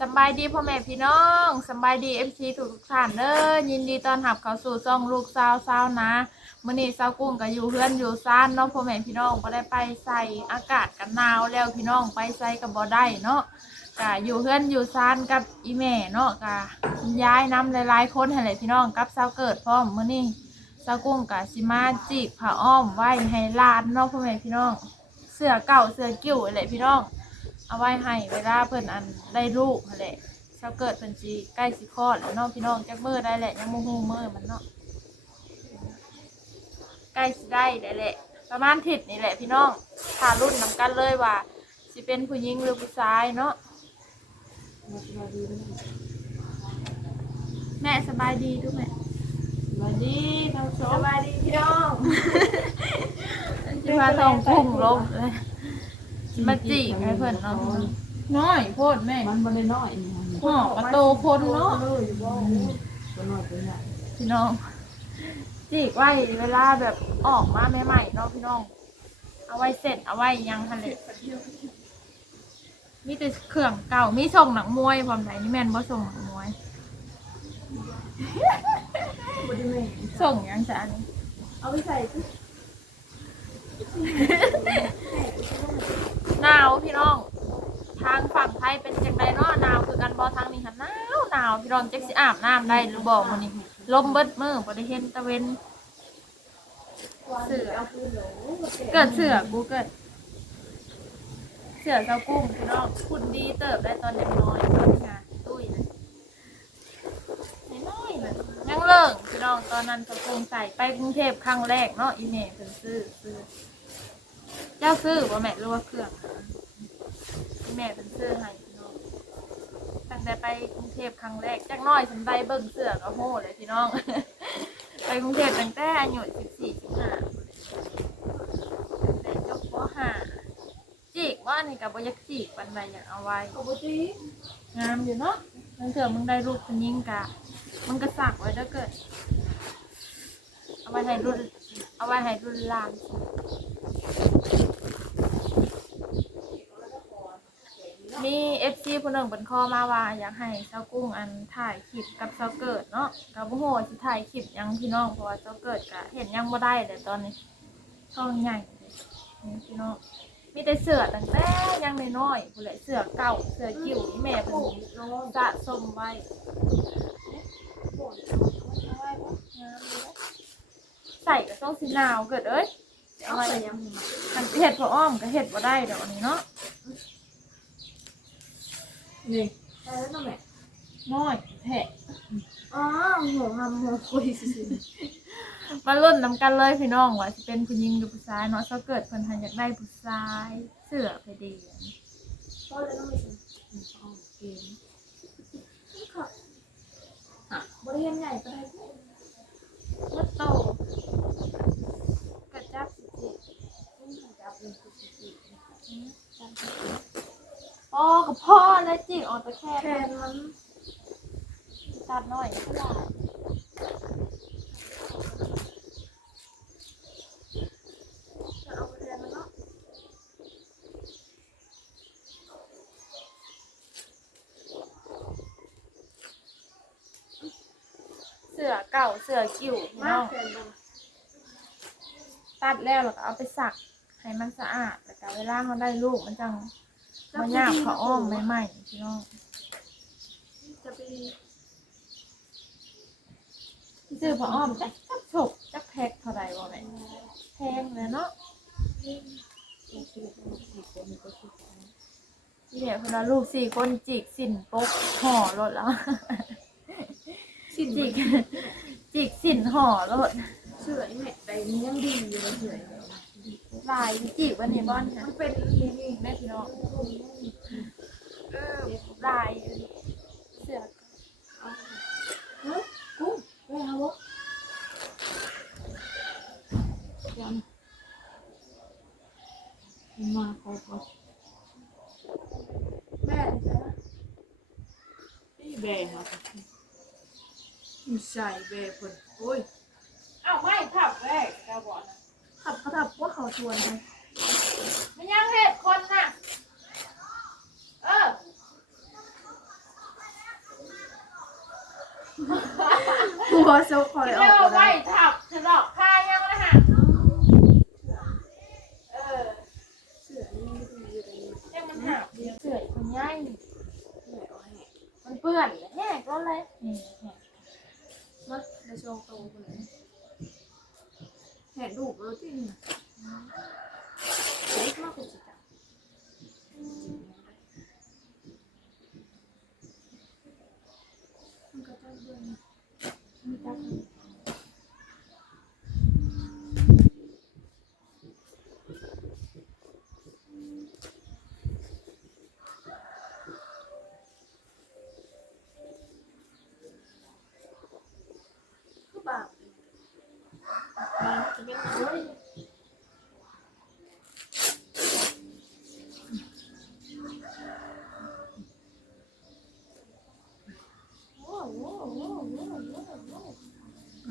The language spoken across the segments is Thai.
สบายดีพ่อแม่พี่น้องสบายดีเอฟซีทุกท่านเด้อยินดีต้อนรับเข้าสู่ช่องลูกสาวสาวนะมื้อนี้สาวกุ้งก็อยู่เฮือนอยู่ซ่านเนาะพ่อแม่พี่น้องบ่ได้ไปใส่อากาศกันหนาวแล้วพี่น้องไปใส่ก็บ่ได้เนาะก็อยู่เฮือนอยู่ซ่านกับอีแม่เนาะก็ย้ายน้ำหลายๆคนให้เลยพี่น้องกับสาวเกิดพร้อมมื้อนี้สาวกุ้งก็สิมาจีกผ้าอ้อมไว้ให้ลานเนาะพ่อแม่พี่น้อง เสื้อเก่าเสื้อกิ้วอะไรพี่น้อง เอาไว้ให้เวลาเพิ่นอันได้ลูกนั่นแหละเช้าเกิดเพิ่นสิใกล้สิคลอดแล้วเนาะพี่น้องจักมือได้แหละยังบ่ฮู้มือมันเนาะใกล้สิได้ได้แหละ ประมาณทิศนี่แหละพี่น้องถ้ารุ่นนํกันเลยว่าสิเป็นผู้หญิงหรือผู้ชายเนาะแม่สบายดีทุกแม่สวัสดีท่านผู้ชสมบายดีพี่น้อง สิพาทองพุ่งลงเลย มาจีกให้เพิ่นเนาะน้อยโพดแม่มันบ่ได้น้อยนี่ฮะห่อกระโตคนเนาะตัวน้อยตัวใหญ่พี่น้อง จีกไว้เวลาแบบออกมาใหม่ๆเนาะพี่น้อง เอาไว้เสร็จเอาไว้ยังทะเลมีแต่เครื่องเก่ามีส่งหนังมวยพร้อมไหนนี่แม่นบ่ส่งหนังมวยบ่ได้แม่ส่งยังจะอันนี้เอาไปใส่สิ หนาวพี่น้อง ทางฝั่งไทยเป็นจังไดเนาะหนาวคือกันบ่ทางนี้ค่ะหนาวหนาวพี่น้องจักสิอาบน้ำได้หรือบ่มื้อนี้ลมเบิดมือบ่ได้เห็นตะเวนเสือเอาคืนหลงเกิดเสือกูเกิดเสือเจ้ากุ้งพี่น้องคุณดีเติบได้ตอนเด็กน้อยตอนงานตุ้ยนะน้อยๆเลยยังเลิกพี่น้องตอนนั้นเจ้ากุ้งใส่ไปกรุงเทพครั้งแรกเนาะอีเมลเพิ่นซื้อซื้อ เจ้าซื้อว่าแม่รู้ว่าเครื่องอีเมลเพิ่นซื้อให้พี่น้องตั้งแต่ไปกรุงเทพครั้งแรกจักน้อยฉันไปเบิ่งเสือก็โหเลยพี่น้อง ไปกรุงเทพตั้งแต่อายุสิบสี่สิบห้าแต่ยกบ่หาจีกว่านี่กับบอยากจีกปันใดอย่ากเอาไว้เอาบ่สิงามอยู่เนาะนั่นเถอะมึงได้รูปเป็นยิ่งกะมึงก็สักไว้เด้อเกิด เอาไว้ให้รุ่นเอาไว้ให้รุ่นลาน มีเอฟซีผู้หนึ่งเป็นข้อมาว่าอยากให้เจ้ากุ้งอันถ่ายคลิปกับเจ้าเกิดเนาะกับโอ้โหสิถ่ายคลิปยังพี่น้องเพราะว่าเจ้าเกิดกะเห็นยังบ่ได้แต่ตอนนี้ท้องใหญ่นี่พี่น้องมีแต่เสือตั้งแต่ยังน้อยๆผู้นแหละเสือเก่าเสือกิ่วที่แม่เป็นสะสมไว้ใส่ก็ต้องสีนาวเกิดเอ้ยเอาใส่ยังมันเห็ดพออ้อมก็เห็ดบ่ได้เดี๋ยวนี้เนาะ นี่ใส่แล้วเนาะแม่น้อยแทะอ๋อหัวหำหัวคุยซื่อมาลุ้นนำกันเลยพี่น้องว่าสิเป็นผู้หญิงหรือผู้ชายเนาะถ้าเกิดเพิ่นทันอยากได้ผู้ชาย เสื้อไปเดียนๆพอแล้วเนาะแม่สิเอาเกมค่ะอะบ่ได้เห็นใหญ่ปานใดวัดโตกระจับสิจิจับเลยสิ พ่อกับพ่อและจิออกตะแคแค่งมันตัดหน่อยก็ได้จะเอาไปแทนมันเนาะเสือเก่าเสือกิ่วมาน้องแทนมันตัดแล้วแล้วก็เอาไปสักให้มันสะอาดแล้วก็เวลาเขาได้ลูกมันจัง มันยากเขาอ้อมใหม่ๆพี่น้องจะไปซื้อผ้าอ้อมจักจักฉกจักแพ็คเท่าไหร่บ่แม่แพงเลยเนาะที่เนี่ยคนละลูกสี่คนจิกสินปกห่อรถแล้วสิ้นจิกจิกสินห่อรถเสื่อยแม่แต่ยังดีอยู่เลยเสื่อย ลายจิกวันนี้บอนค่ะมันเป็นนี่นี่แม่พี่น้องเออลายเสือฮ้ยกุ้งไปหาวะยังมาขอขอแม่ใช่ไหมนี่แบครับใช่แบผลโอ้ย ชวนค่ะไม่ยังเห็ดคนน่ะ เออหัวโซคอยออกแล้ว เร็ไว้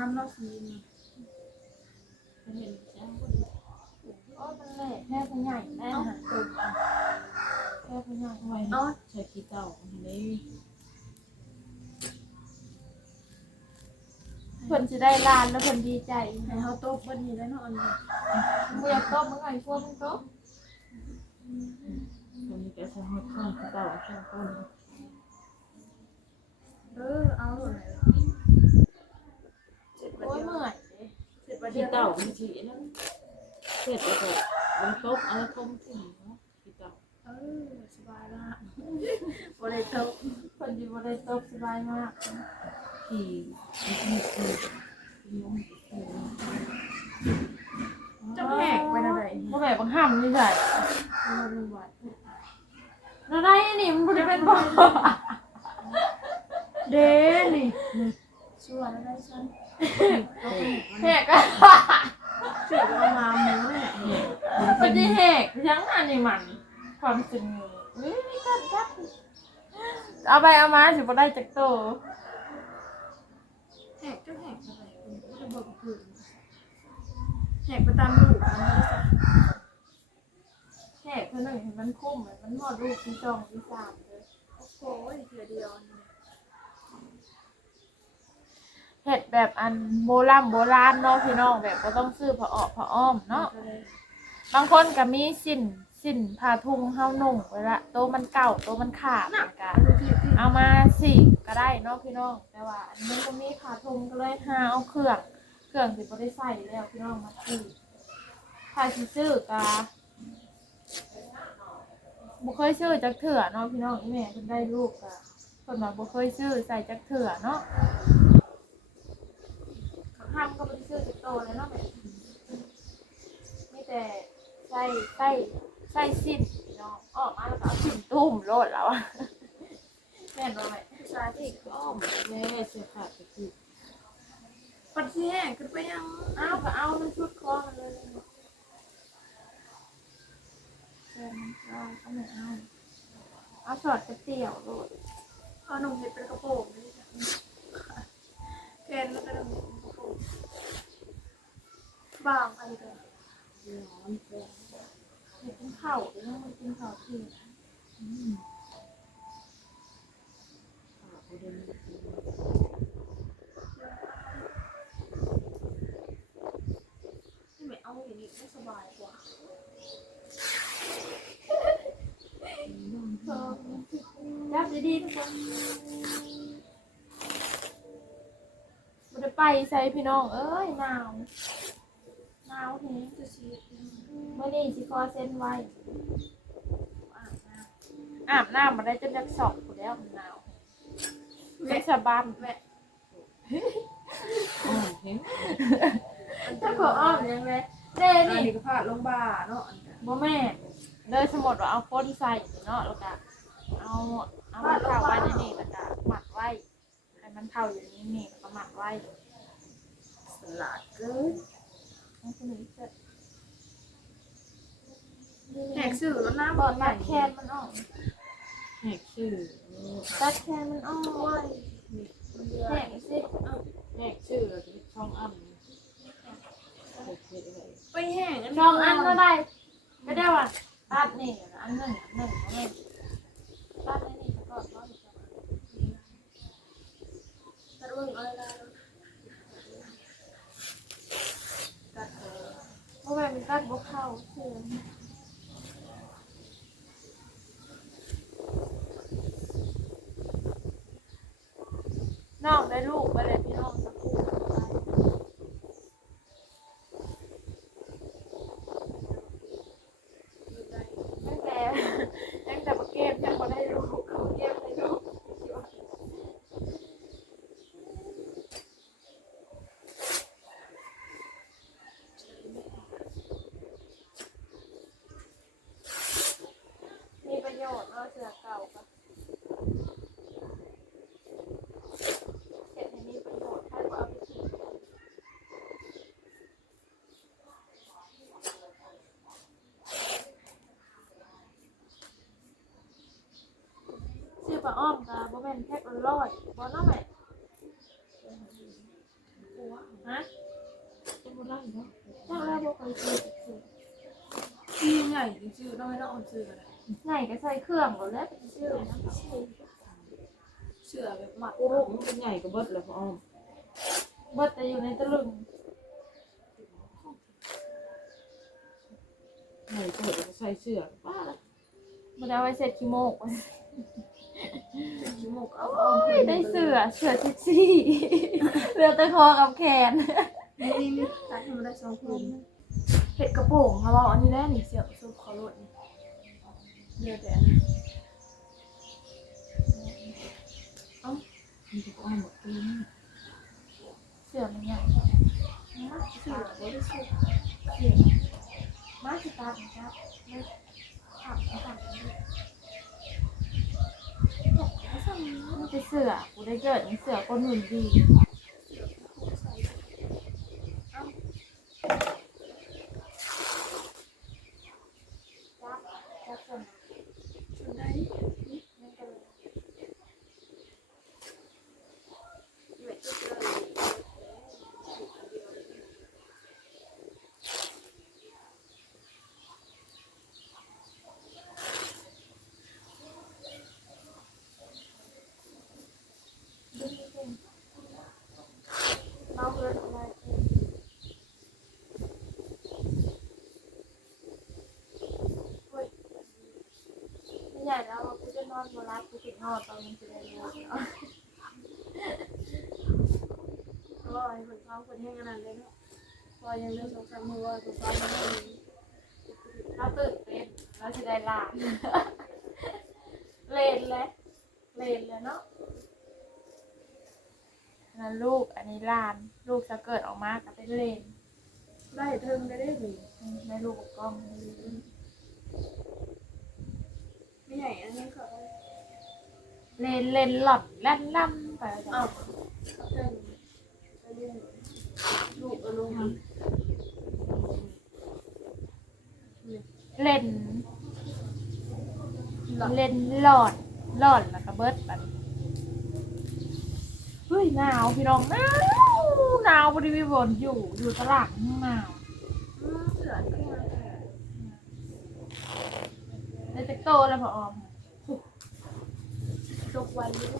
งามเนาะสีนี่เห็นแล้วโอ้มันแหละแค่พใหญ่แน่ฮะตุ่มอะแค่พใหญ่ไว้เอาใช้ขี้เต่าเลยเพิ่นจะได้ลานแล้วเพิ่นดีใจให้เขาโต๊ะบนนี้แล้วเนาะอันนี้มึงอยากโตบมึงไอ้พวกมึงโตบตอนนี้ก็ใช้หดข้างขี้เต่าข้างต้นเออเอาเลย โอ้ยเมื่อยเสร็จวันเดีขี้ยวเต่ามันสีนั่นเสร็จแล้วก็มันตบเอาทมถึงเนาะขี้เต่าเออสบายละบริโต๊ะเพิ่นสิบ่ได้ตบสบายมากขี่ขี่ขี่ล้มขี่จะแหกไปอะไรบ่แบบบังห้ำนี่ใช่มันมันไหวแล้วได้นี่มันบ่ได้เป็นบ่เดนี่ ชวร์แล้วได้ฉัน แหกอะเจ็ดเอามาหมูเนี่ยมันสิแหกยังอันนี้มัน ความจริงเอ้ยนี่ก็จักเอาไปเอามาสิบ่ได้จักโตแหกจะแหกอะไรคุณจะบอกคือแหกไปตามลูกมันไม่ได้สั่งแหกเท่านั้นให้มันคุ้มให้มันหมดลูกที่สองที่สามเลยโอ้โหเทียเดียวนี่ เห็ดแบบอันโบราณโบราณเนาะพี่น้องแบบก็ต้องซื้อผ้าออกผ้าอ้อมเนาะบางคนก็มีสินสินผ้าทุงเฮานุ่งไว้ละโตะมันเก่าโตะมันขาดแล้วก็ดูที่ที่เอามาสิก็ได้เนาะพี่น้อง แต่ว่าอันนี้ก็มีผ้าทุงก็เลยหาเอาเครื่องเครื่องสิบ่ได้ใส่แล้วพี่น้องมาซื้อถ้าสิซื้อก็บ่เคยซื้อจักเถื่อเนาะพี่น้องอีแม่เพิ่นได้ลูกก็เพิ่นว่าบ่เคยซื้อใส่จักเถื่อเนาะ เขาทำก็บ่ได้ซื้อจักโตเลยเนาะแม่มีแต่ใส่ใส่ใส่สิ้นพี่น้องออกมาแล้วก็เอาสิ้นตุ้มโลดแล้วอะแม่นบ่แม่ผู้ชายที่อ้อมแม่เสื้อขาดก็คือปัดที่แห้งขึ้นไปยังเอาก็เอามันชุดคอมันเลยแฟนเราก็ไม่เอาเอาช็อตกระเตี๋ยวโลดเอาหนุ่มเห็ดเป็นกระโปรงนี่จ้ะแกนแล้วก็หนุ่ม เห็ดเป็นกระโปรงบางไปเลยร้อนแรงเห็ดเป็นเข่าเดี๋ยวต้องมากินเข่าทีอืมขาดเดินที่ไม่เอาอย่างนี้ไม่สบายกว่ายับดีๆทุกคนมัน จะไปใส่พี่น้องเอ้ยหนาวหนาวเฮงจะชีดเมื่อนี้สิคอเส้นไว้อาบน้อาบน้ำมาได้จนยักสอบกูแล้วมันหนาวไม่สบายำแม่อ้าวเห็นถ้าขออ้อมยังไงเด้อันนี่นี้ก็พาดลงบ่าเนาะอันนี้บ่แม่เลยสมมติว่าเอาก้นใส่เนาะแล้วก็เอาเอามันเข่าไว้ในนี่แล้วก็หมัดไว้ ให้มันเข่าอยู่นี่นี่แล้วก็หมัดไว้สลัดเกินให้คนนี้เสร็จแหกสื่อแล้วน้ำบออดตัดแขแขนมันออกแหกชื่อตัดแขนมันออกโอ้ยแหกสิแหกชื่อแล้วก็ช่องอันไปแห้งลองอันก็ได้ก็ได้ว่าตัดนี่อันหนึ่งอันหนึ่งอันหนึ่งตัด เพราะว่มันตัดบกเข้าน้องได้ลูกไปเลยพี่น้อง สือเก่าปะเห็ดให้มีประโยชน์ให้กว่าเอาไปทิ้งซื้อปลาอ้อมกับบ่แม่นแพ็คละร้อยบ่เนาะแม่ฮะเป็นบ่ได้เนาะจ้างแล้วบ่เคยซื้อซื้อที่ใหญ่จริงๆต้องให้น้องออมซื้อกันนะ ใหญ่ก็ใส่เครื่องหมดแล้วไปซื้อนะเชื่อแบบหมักกูลูกมันเป็นใหญ่กว่าเบิดแล้วพ่ออ้อมเบิดแต่อยู่ในตะลึงใหญ่ก็เบิดแล้วก็ใส่เสื้อป้าละมันเอาไว้เสร็จขี้โมกไว้ชิโมกเอาโอ้ยได้เสือเสือเซ็กซี่เหลือแต่คอกับแขนนี่นี่นี่ตัดให้มันได้สองผืนเห็ดกระโปรงเขาบอกอันนี้แหละนี่เสียบซุปเขาโรดนี่ เดี๋ยวแต่อันนั้นมีพ่ออ้อมบอกตีนเสือมันใหญ่มาเสือบ่ได้ซื้อมาสิตาถึงครับไม่ขับขับมันจะเสือกูได้เกิดมีเสือคนหุ่นดีจับจับส่วน ชุดได้ นั่นก็เลย เวทชุดเลย เราเพื่อนอะไรเฮ้ยไม่ใหญ่แล้วกูจะ นอนบนรัดกูติดนอนตอนมันจะได้นอนเนาะก็ให้คนฟังคนแห้งขนาดเลยเนาะพอยังเลือกสองสามมือว่าคนฟังมันไม่มีเราตื่นเต้นเราจะได้ลาเลนเลยเลนเลยเนาะนั่นลูกอันนี้ลาน ลูกจะเกิดออกมาก็เป็นเลนได้เทิงได้ได้หรือในลูกกล้อง ไม่ใหญ่อันนี้เขา เลนเลนหลอดแล่นล่ำไปอ้าวเขาเทิงไปเรื่อยลูกเอาลงมาเลนเลนหลอดหลอดแล้วก็เบิดไปเฮ้ยหนาวพี่น้องหนาวหนาวบริเวณบนอยู่อยู่ตลาดหนาวเสือนี่ก็มาแต่ในเต็กโตแล้วพอออมต กไวอยู่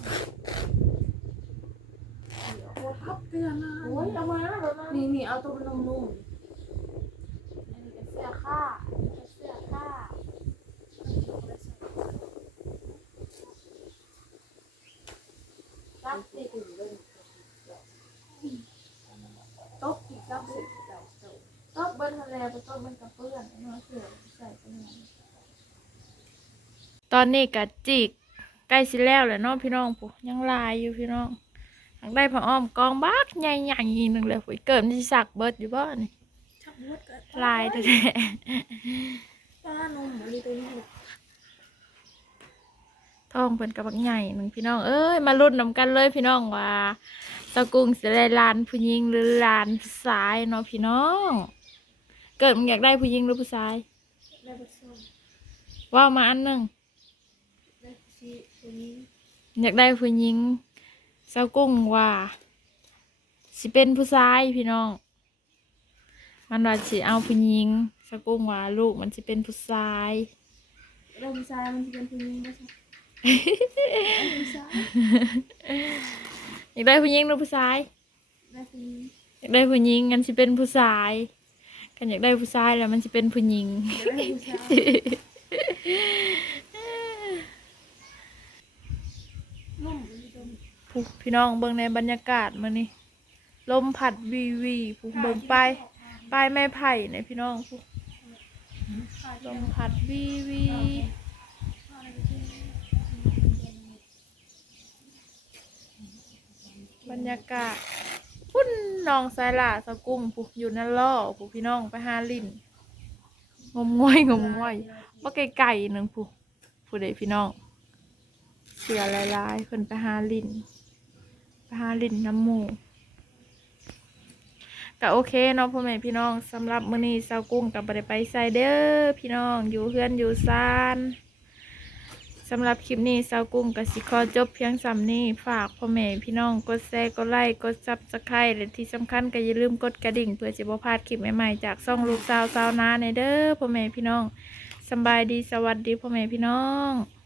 โอ้ทับเตือนนะโอ้ยเอามาเอามานี่นี่เอาตัวเป็นนุ่มๆอันนี้ก็เสื้อผ้าอันนี้ก็เสื้อผ้ารับสิๆตกอีกรอบสิบเก้าเจ้าต้องเบิ้ลทะเลไปต้องเบิ้ลกระเพื่อนเนาะเสือใส่ไปเลยตอนนี้กะจิก ใกล้สิแล้วแหละเนาะพี่น้องปุ๊ยังลายอยู่พี่น้องทางได้ผ้าอ้อมกองบักใหญ่ๆหนึ่งเลยปุ๋ยเกิดมันสิสักเบิดอยู่บ้านี่ชักมดกันลายแท้ป้านมหรือตัวนี้ๆท้องเป็นกระบักใหญ่หนึ่งพี่น้องเอ้ยมาลุ้นนำกันเลยพี่น้องว่าสกุงสิได้ลานผู้หญิงหรือลานผู้ชายเนาะพี่น้อง เกิดมึงอยากได้ผู้หญิงหรือผู้ชายได้ผสมว่ามาอันหนึ่ง ได้ชีตัวนี้อยากได้ผู้หญิงสกุ้งว่า สิเป็นผู้ชายพี่น้อง มันว่าสิเอาผู้หญิงสกุ้งว่าลูกมันสิเป็นผู้ชายได้ผู้ชายมันจะเป็นผู้หญิงได้ใช่ผู้ชายอยากได้ผู้หญิงหรือผู้ชายได้ผู้หญิงอยากได้ผู้หญิงงั้นสิเป็นผู้ชายกันอยากได้ผู้ชายแล้วมันสิเป็นผู้หญิงได้ผู้ชายนุ่มดีตัวนี้ ผู้พี่น้องเบิ่งในบรรยากาศมื้อนี้ลมพัดวีวีผู้เบิ่งป้ายป้ายไม้ไผ่เนี่ยพี่น้องผู้ลมพัดวีวีบรรยากาศพุ่นน้องสายหล่าสะกุ้งผู้อยู่นั่นล่อผู้พี่น้องไปหาลินงมง่อยงมง่อยว่าไกลๆหนึงผู้ผู้ใดพี่น้องเสือลายๆเพิ่นไปหาลิน ไปหาลินน้ำหมูก็โอเคเนาะพ่อแม่พี่น้องสำหรับมื้อนี้สาวกุ้งกับบ่ได้ไปไซเดอร์พี่น้องอยู่เฮือนอยู่ซานสำหรับคลิปนี้สาวกุ้งกับสิขอจบเพียงสำนี้ฝากพ่อแม่พี่น้องกดแชร์กดไลค์กดซับสไครต์และที่สำคัญก็อย่าลืมกดกระดิ่ง เพื่อจะบ่พลาดคลิปใหม่ๆจากซ่องลูกสาวสาวนาในเด้อพ่อแม่พี่น้องสบายดีสวัสดีพ่อแม่พี่น้อง